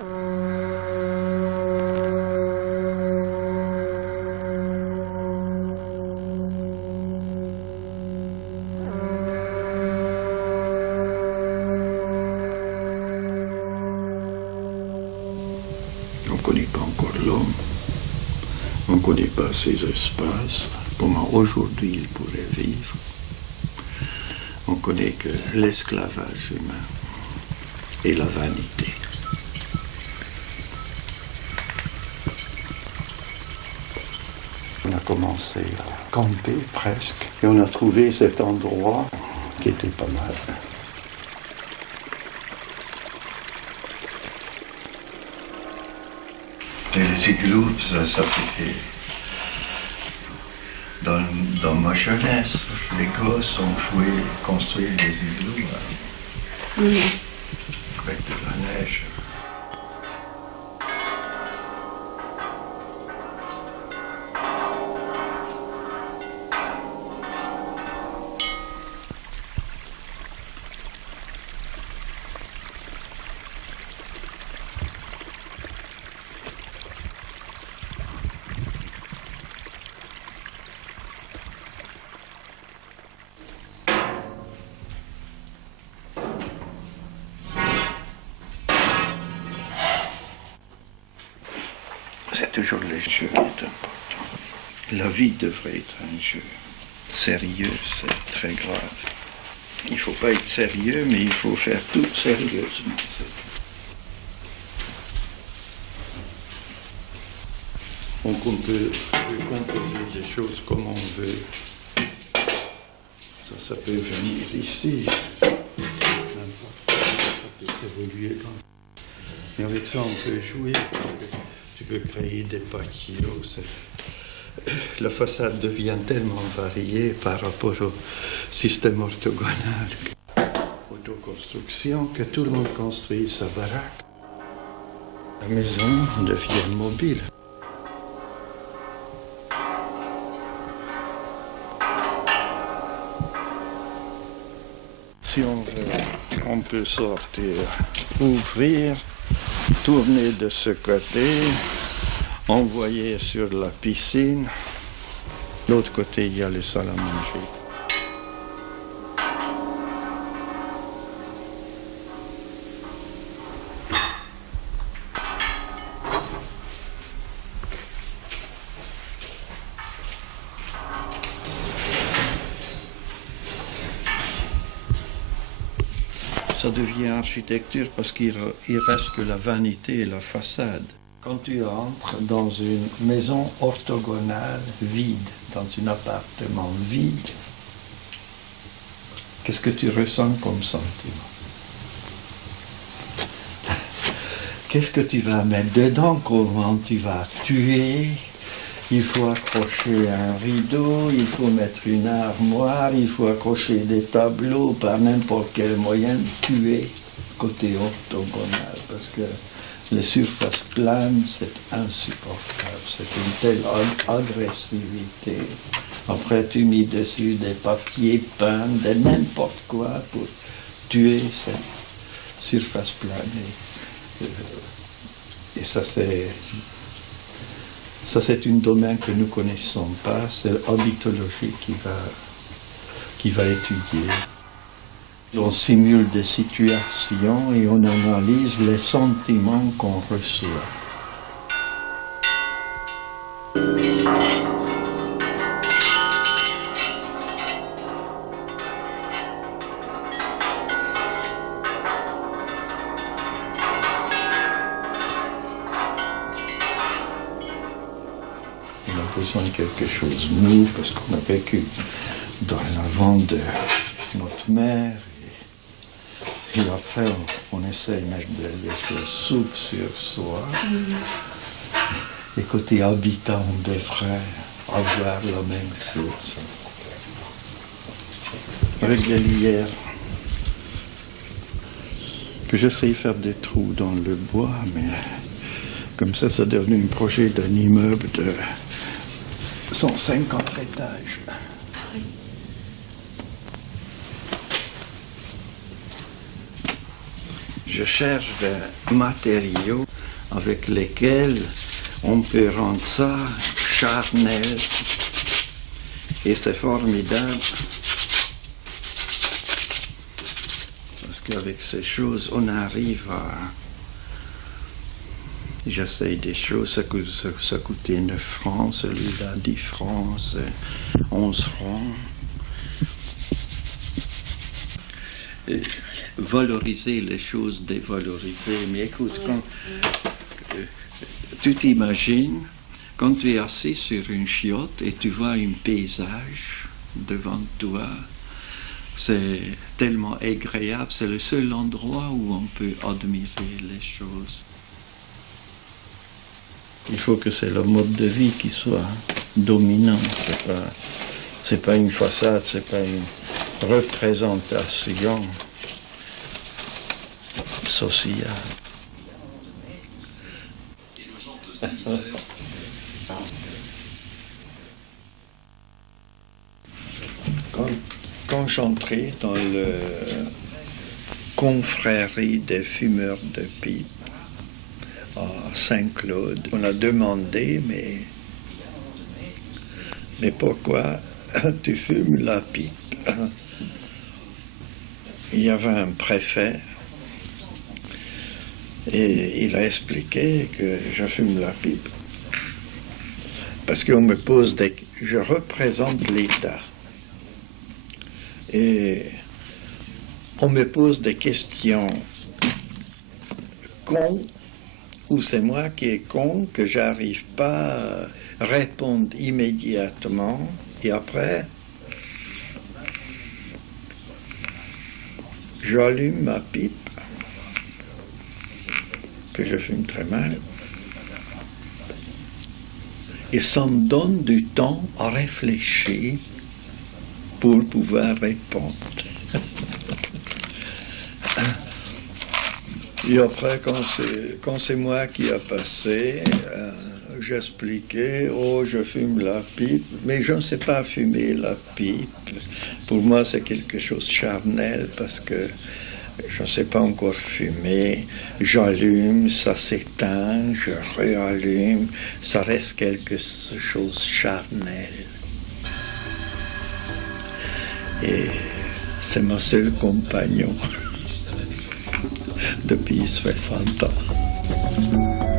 On ne connaît pas encore l'homme, on ne connaît pas ses espaces, comment aujourd'hui il pourrait vivre. On connaît que l'esclavage humain et la vanité. On a commencé à camper presque, et on a trouvé cet endroit qui était pas mal. Et les igloos, ça c'était dans ma jeunesse. Les gosses ont joué, construit des igloos avec de la neige. C'est toujours le jeu qui est important. La vie devrait être un jeu. Sérieux, c'est très grave. Il ne faut pas être sérieux, mais il faut faire tout sérieusement. Donc on peut composer des choses comme on veut. Ça peut venir ici. N'importe, ça peut s'évoluer. Et avec ça, on peut jouer. Tu peux créer des patios. La façade devient tellement variée par rapport au système orthogonal, autoconstruction, que tout le monde construit sa baraque. La maison devient mobile. Si on veut, on peut sortir, ouvrir, tourner de ce côté, envoyer sur la piscine. De l'autre côté, il y a le salle à manger. Ça devient architecture parce qu'il reste que la vanité et la façade. Quand tu entres dans une maison orthogonale vide, dans un appartement vide, qu'est-ce que tu ressens comme sentiment? Qu'est-ce que tu vas mettre dedans? Comment tu vas tuer? Il faut accrocher un rideau, il faut mettre une armoire, il faut accrocher des tableaux par n'importe quel moyen, tuer côté orthogonal, parce que les surfaces planes, c'est insupportable, c'est une telle agressivité. Après, tu mets dessus des papiers peints, de n'importe quoi pour tuer cette surface plane. Et ça, c'est un domaine que nous ne connaissons pas, c'est l'habitologie qui va étudier. On simule des situations et on analyse les sentiments qu'on reçoit. On a besoin de quelque chose de nous parce qu'on a vécu dans l'avant de notre mère. Et après, on essaie de mettre des choses souples sur soi. Et côté habitant, on devrait avoir la même chose. Avec les lierres, que j'essaie de faire des trous dans le bois, mais comme ça devient un projet d'un immeuble de 150 étages. Je cherche des matériaux avec lesquels on peut rendre ça charnel. Et c'est formidable. Parce qu'avec ces choses, on arrive à... J'essaye des choses, ça coûtait 9 francs, celui-là 10 francs, 11 francs. Et valoriser les choses dévalorisées. Mais écoute, quand tu t'imagines, quand tu es assis sur une chiotte et tu vois un paysage devant toi, c'est tellement agréable, c'est le seul endroit où on peut admirer les choses. Il faut que c'est le mode de vie qui soit dominant. C'est pas une façade, c'est pas une représentation sociale. Quand j'entrais dans le confrérie des fumeurs de pipe à Saint-Claude, on a demandé, mais pourquoi tu fumes la pipe? Il y avait un préfet et il a expliqué que je fume la pipe parce qu'on me pose des... Je représente l'État. Et on me pose des questions cons, ou c'est moi qui est con, que j'arrive pas à répondre immédiatement, et après, j'allume ma pipe, que je fume très mal, et ça me donne du temps à réfléchir pour pouvoir répondre. Et après, quand c'est moi qui a passé, j'expliquais, oh, je fume la pipe, mais je ne sais pas fumer la pipe. Pour moi, c'est quelque chose de charnel, parce que je ne sais pas encore fumer. J'allume, ça s'éteint, je réallume, ça reste quelque chose de charnel. Et c'est mon seul compagnon depuis 60 ans.